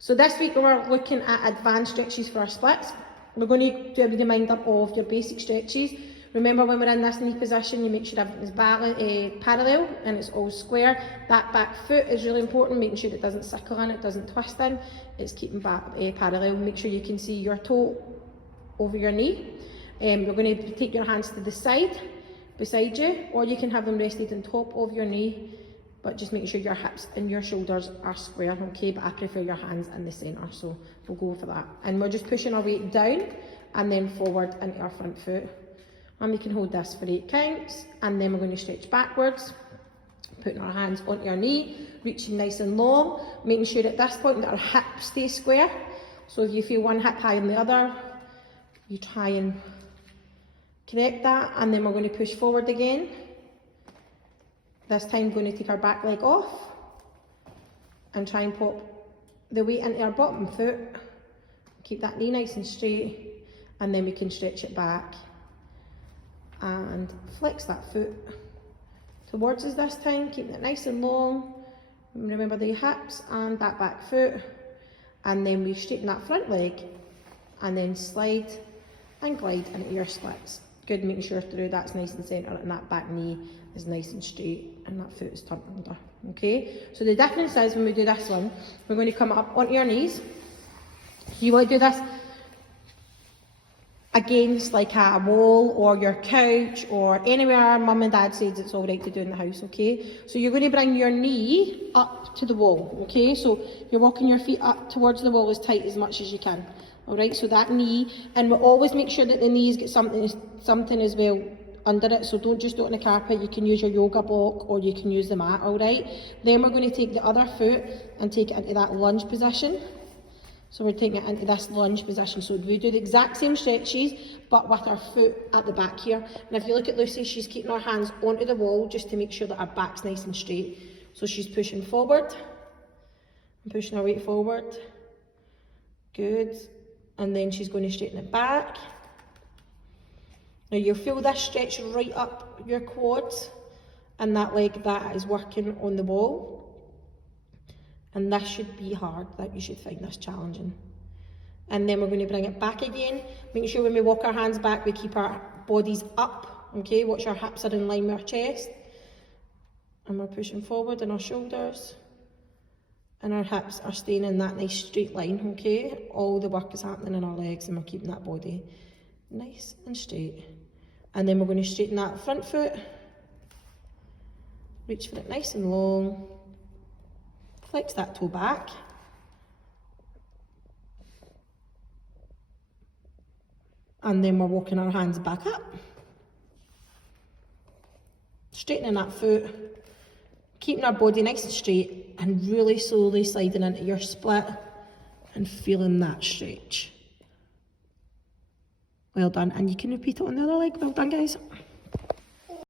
So this week we're looking at advanced stretches for our splits. We're going to do a reminder of your basic stretches. Remember, when we're in this knee position, you make sure everything is parallel and it's all square. That back foot is really important, making sure it doesn't sickle in, it doesn't twist in. It's keeping back parallel. Make sure you can see your toe over your knee. You're going to take your hands to the side, beside you, or you can have them rested on top of your knee, but just make sure your hips and your shoulders are square, okay? But I prefer your hands in the centre, so we'll go for that. And we're just pushing our weight down and then forward into our front foot. And we can hold this for 8 counts, and then we're going to stretch backwards, putting our hands onto your knee, reaching nice and long, making sure at this point that our hips stay square. So if you feel one hip higher than the other, you try and connect that, and then we're going to push forward again. This time we're going to take our back leg off and try and pop the weight into our bottom foot. Keep that knee nice and straight, and then we can stretch it back and flex that foot towards us this time, keeping it nice and long. Remember the hips and that back foot, and then we straighten that front leg and then slide and glide into your splits. Good, making sure through that's nice and centre and that back knee is nice and straight and that foot is turned under. Okay, so the difference is when we do this one, we're going to come up onto your knees. So you want to do this against like a wall or your couch or anywhere mum and dad says it's all right to do in the house, okay? So you're going to bring your knee up to the wall, okay? So you're walking your feet up towards the wall as tight as much as you can, all right? So that knee, and we'll always make sure that the knees get something as well under it, so don't just do it on the carpet. You can use your yoga block or you can use the mat, all right? Then we're going to take the other foot and take it into that lunge position. So we're taking it into this lunge position. So we do the exact same stretches, but with our foot at the back here. And if you look at Lucy, she's keeping her hands onto the wall just to make sure that our back's nice and straight. So she's pushing forward and pushing her weight forward. Good. And then she's going to straighten it back. Now you'll feel this stretch right up your quads, and that leg that is working on the wall. And this should be hard, that you should find this challenging. And then we're going to bring it back again, making sure when we walk our hands back, we keep our bodies up, okay? Watch our hips are in line with our chest. And we're pushing forward in our shoulders. And our hips are staying in that nice straight line, okay? All the work is happening in our legs, and we're keeping that body nice and straight. And then we're going to straighten that front foot. Reach for it nice and long. Flex that toe back. And then we're walking our hands back up. Straightening that foot. Keeping our body nice and straight and really slowly sliding into your split and feeling that stretch. Well done. And you can repeat it on the other leg. Well done, guys.